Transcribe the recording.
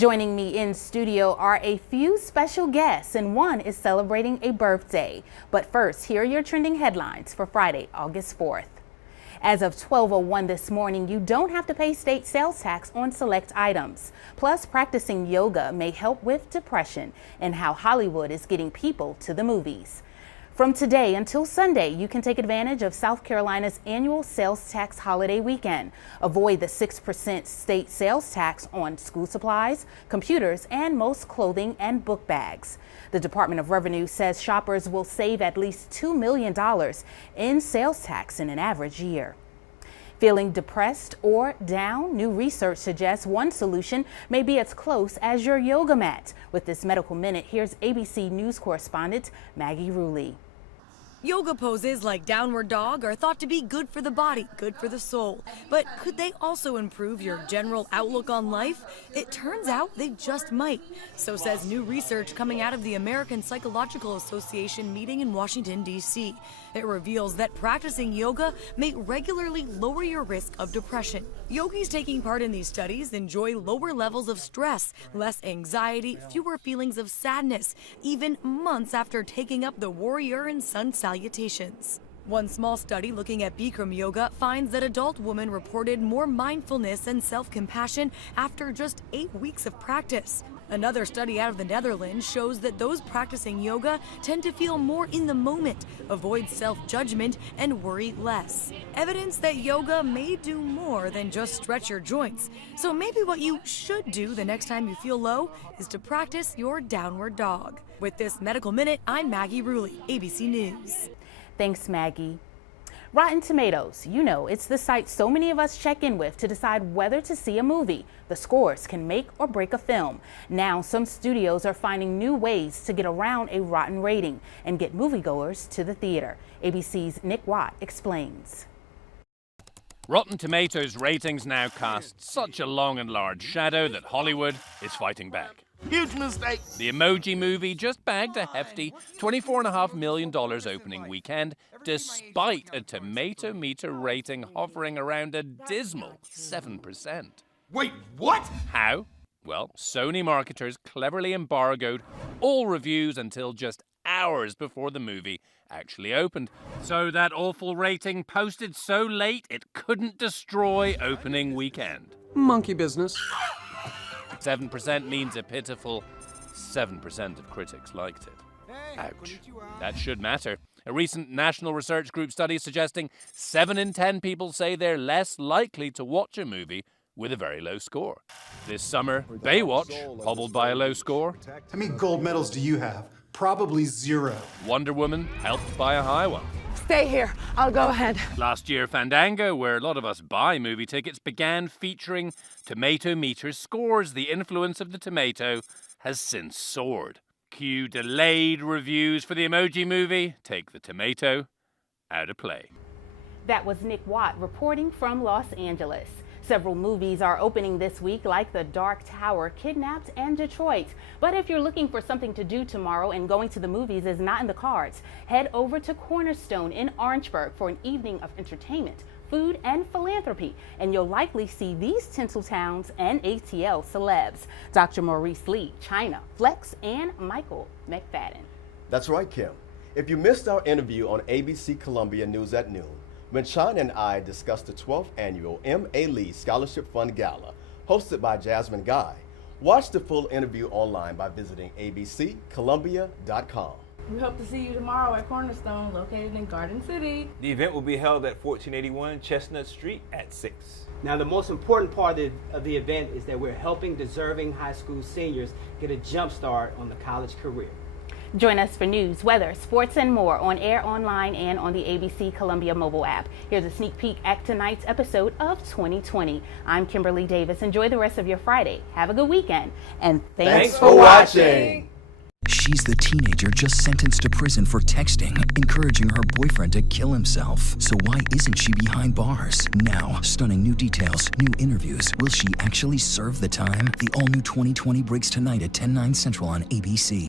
Joining me in studio are a few special guests, and one is celebrating a birthday. But first, here are your trending headlines for Friday, August 4th. As of 12:01 this morning, you don't have to pay state sales tax on select items. Plus, practicing yoga may help with depression and how Hollywood is getting people to the movies. From today until Sunday, you can take advantage of South Carolina's annual sales tax holiday weekend. Avoid the 6% state sales tax on school supplies, computers, and most clothing and book bags. The Department of Revenue says shoppers will save at least $2 million in sales tax in an average year. Feeling depressed or down? New research suggests one solution may be as close as your yoga mat. With this Medical Minute, here's ABC News correspondent Maggie Ruley. Yoga poses like downward dog are thought to be good for the body, good for the soul. But could they also improve your general outlook on life? It turns out they just might. So says new research coming out of the American Psychological Association meeting in Washington, D.C. It reveals that practicing yoga may regularly lower your risk of depression. Yogis taking part in these studies enjoy lower levels of stress, less anxiety, fewer feelings of sadness, even months after taking up the warrior and sun salutations. One small study looking at Bikram yoga finds that adult women reported more mindfulness and self-compassion after just 8 weeks of practice. Another study out of the Netherlands shows that those practicing yoga tend to feel more in the moment, avoid self-judgment, and worry less. Evidence that yoga may do more than just stretch your joints. So maybe what you should do the next time you feel low is to practice your downward dog. With this Medical Minute, I'm Maggie Ruley, ABC News. Thanks, Maggie. Rotten Tomatoes, you know, it's the site so many of us check in with to decide whether to see a movie. The scores can make or break a film. Now, some studios are finding new ways to get around a rotten rating and get moviegoers to the theater. ABC's Nick Watt explains. Rotten Tomatoes ratings now cast such a long and large shadow that Hollywood is fighting back. Huge mistake. The Emoji Movie just bagged a hefty $24.5 million opening weekend, despite a tomato meter rating hovering around a dismal 7%. Wait, what? How? Well, Sony marketers cleverly embargoed all reviews until just hours before the movie actually opened. So that awful rating posted so late it couldn't destroy opening weekend. Monkey business. 7% means a pitiful 7% of critics liked it. Ouch. That should matter. A recent national research group study suggesting 7 in 10 people say they're less likely to watch a movie with a very low score. This summer, Baywatch hobbled by a low score. How many gold medals do you have? Probably 0. Wonder Woman helped by a high one. Stay here. I'll go ahead. Last year, Fandango, where a lot of us buy movie tickets, began featuring tomato meter scores. The influence of the tomato has since soared. Cue delayed reviews for the Emoji Movie. Take the tomato out of play. That was Nick Watt reporting from Los Angeles. Several movies are opening this week, like The Dark Tower, Kidnapped, and Detroit. But if you're looking for something to do tomorrow and going to the movies is not in the cards, head over to Cornerstone in Orangeburg for an evening of entertainment, food, and philanthropy. And you'll likely see these Tinseltowns and ATL celebs: Dr. Maurice Lee, China, Flex, and Michael McFadden. That's right, Kim. If you missed our interview on ABC Columbia News at noon, when China and I discussed the 12th annual M.A. Lee Scholarship Fund Gala, hosted by Jasmine Guy, watch the full interview online by visiting abccolumbia.com. We hope to see you tomorrow at Cornerstone, located in Garden City. The event will be held at 1481 Chestnut Street at 6. Now, the most important part of the event is that we're helping deserving high school seniors get a jump start on the college career. Join us for news, weather, sports, and more on air, online, and on the ABC Columbia mobile app. Here's a sneak peek at tonight's episode of 2020. I'm Kimberlei Davis. Enjoy the rest of your Friday. Have a good weekend. And thanks for watching. She's the teenager just sentenced to prison for texting, encouraging her boyfriend to kill himself. So why isn't she behind bars? Now, stunning new details, new interviews. Will she actually serve the time? The all-new 2020 breaks tonight at 10/9 Central on ABC.